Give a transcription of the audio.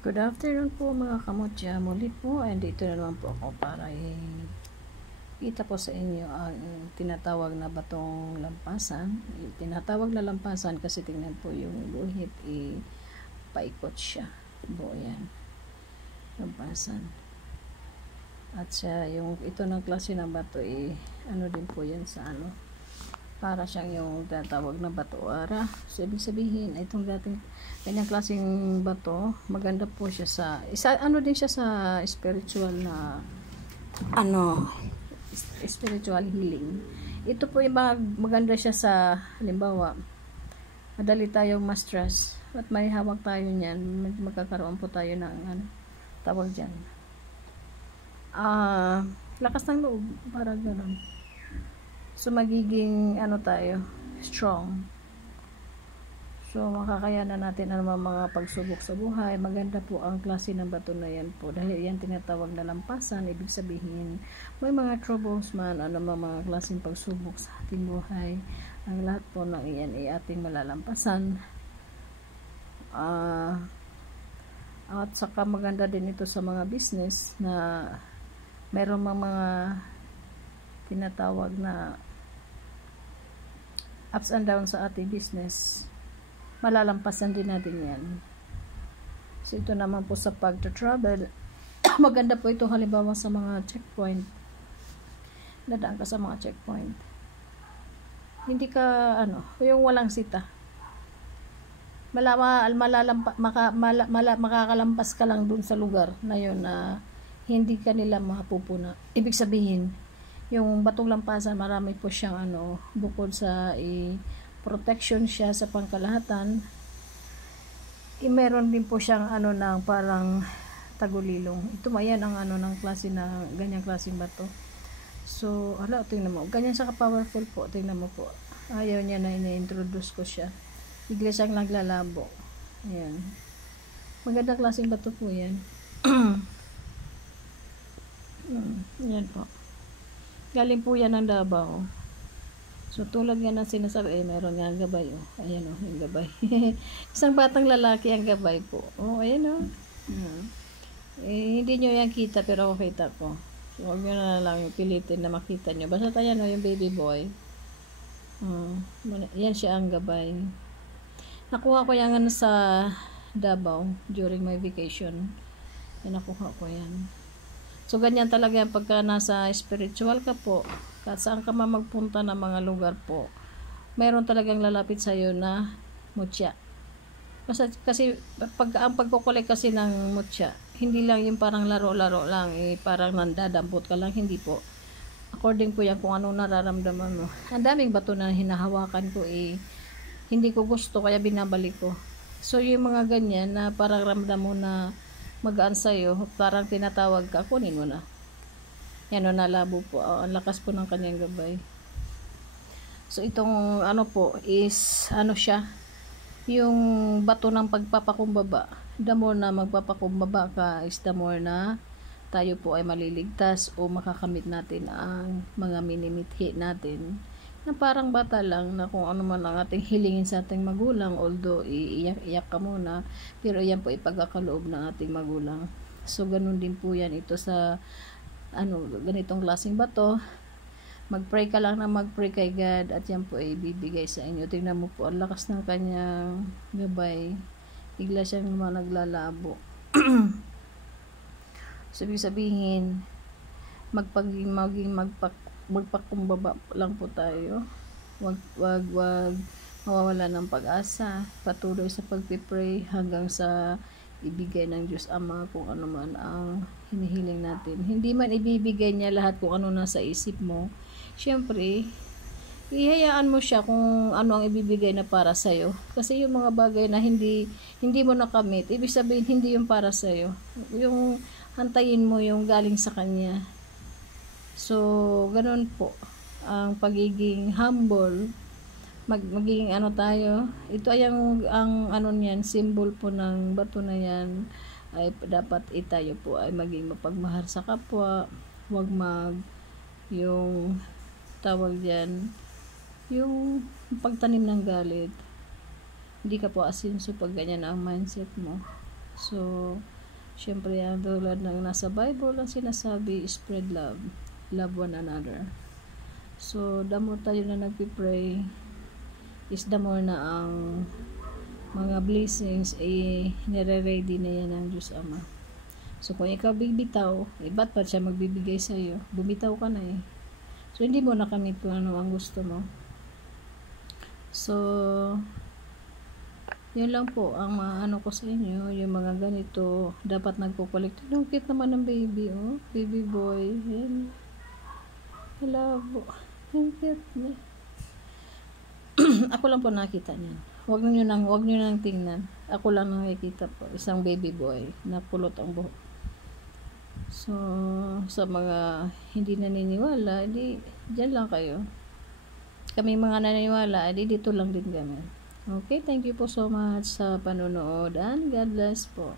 Good afternoon po mga kamutya. Muli po, andito na naman po ako para kita po sa inyo ang tinatawag na batong lampasan. Tinatawag na lampasan kasi tingnan po yung guhit, paikot siya. Buo yan. Lampasan. At siya, yung ito ng klase ng bato, ano din po yan sa para siyang yung tinatawag na bato ara. So, ibig sabihin, itong dating kanyang klaseng bato, maganda po siya sa, ano din siya sa spiritual na, spiritual healing. Ito po yung maganda siya sa, halimbawa, madali tayong ma-stress at may hawak tayo niyan, magkakaroon po tayo ng, tawag dyan. Lakas ng loob, para gano'n. So, magiging, tayo, strong. So, makakayanan natin ang mga pagsubok sa buhay. Maganda po ang klase ng bato na yan po. Dahil yan tinatawag na lampasan, ibig sabihin, may mga troubles man, mga klaseng pagsubok sa ating buhay. Ang lahat po ng iyan ay ating malalampasan. At saka maganda din ito sa mga business na meron mga tinatawag na ups and downs sa ating business, malalampasan din natin yan. So, ito naman po sa pag-travel, maganda po ito halimbawa sa mga checkpoint. Dadaan ka sa mga checkpoint. Hindi ka, yung walang sita. Makakalampas ka lang dun sa lugar na yun na hindi ka nila mapupuna. Ibig sabihin, yung batong lampasan, marami po siyang bukod sa protection siya sa pangkalahatan, meron din po siyang ng parang tagulilong. Ito mayan ang ng klase na ganyang klaseng bato. So, tingnan mo. Ganyan siya ka-powerful po. Tingnan mo po. Ayaw niya na ina-introduce ko siya. Bigla siyang naglalabo. Ayan. Magandang klaseng bato po yan. Yan po. Galing po yan ng Davao. So, tulad nga ng sinasabi, meron nga ang gabay. Ayan yung gabay. Isang batang lalaki ang gabay po. Ayan hindi nyo yan kita, pero ako kita ko. So, huwag nyo na lang yung pilitin na makita nyo. Basta tayo yung baby boy. Yan siya ang gabay. Nakuha ko yan sa Davao during my vacation. Nakuha ko yan. So, ganyan talaga yan pagka nasa spiritual ka po, kahit saan ka magpunta ng mga lugar po, mayroon talagang lalapit sa'yo na mutya. Kasi ang pagkukulik kasi ng mutya, hindi lang yung parang laro-laro lang, parang nandadampot ka lang, hindi po. According po yan kung anong nararamdaman mo. Ang daming bato na hinahawakan ko, hindi ko gusto, kaya binabalik ko. So, yung mga ganyan na parang ramdam mo na magaan sa'yo, parang tinatawag ka, kunin mo na. Yan nalabo po. Ang lakas po ng kanyang gabay. So, itong po is, siya, yung bato ng pagpapakumbaba. The more na magpapakumbaba ka, is the more na tayo po ay maliligtas o makakamit natin ang mga minimithi natin na parang bata lang na kung ano man ang ating hilingin sa ating magulang, although iiyak ka muna, pero yan po ipagkakaloob ng ating magulang. So, ganun din po yan ito sa ganitong klaseng bato. Mag-pray ka lang na mag-pray kay God at yan po ay bibigay sa inyo. Tingnan mo po, ang lakas ng kanyang gabay. Bigla siyang naglalabo. So, ibig sabihin, magpakumbaba lang po tayo. Wag mawawala ng pag-asa. Patuloy sa pagpipray hanggang sa ibigay ng Diyos Ama kung ano man ang hinihiling natin. Hindi man ibibigay niya lahat kung ano nasa isip mo. Siyempre, ihayaan mo siya kung ano ang ibibigay na para sa'yo. Kasi yung mga bagay na hindi mo nakamit, ibig sabihin hindi yung para sa'yo. Yung hantayin mo yung galing sa Kanya. So, ganun po ang pagiging humble, magiging tayo. Ito ay ang niyan, symbol po ng bato na yan ay dapat tayo po ay maging mapagmahal sa kapwa. Huwag yung tawag diyan, yung pagtanim ng galit. Hindi ka po asinso pag ganyan ang mindset mo. So, syempre, ang tulad ng nasa Bible, ang sinasabi, spread love. Love one another. So, the more tayo na nagpipray, is the more na ang mga blessings nire-ready na yan ng Diyos Ama. So, kung ikaw bibitaw, ba't pa siya magbibigay sa'yo? Bumitaw ka na eh. So, hindi mo nakamit kung ano ang gusto mo. So, yun lang po ang ano ko sa inyo, yung mga ganito, dapat nagpo-collect. Ang cute naman ng baby, oh, baby boy. Yan. Hello. Ang cute niya. Ako lang po nakita niyan. Huwag niyo nang tingnan. Ako lang nakikita po, isang baby boy na pulot ang buhok. So, sa mga hindi naniniwala, diyan lang kayo. Kami mga naniniwala, dito lang din kami. Okay, thank you po so much sa panonood and God bless po.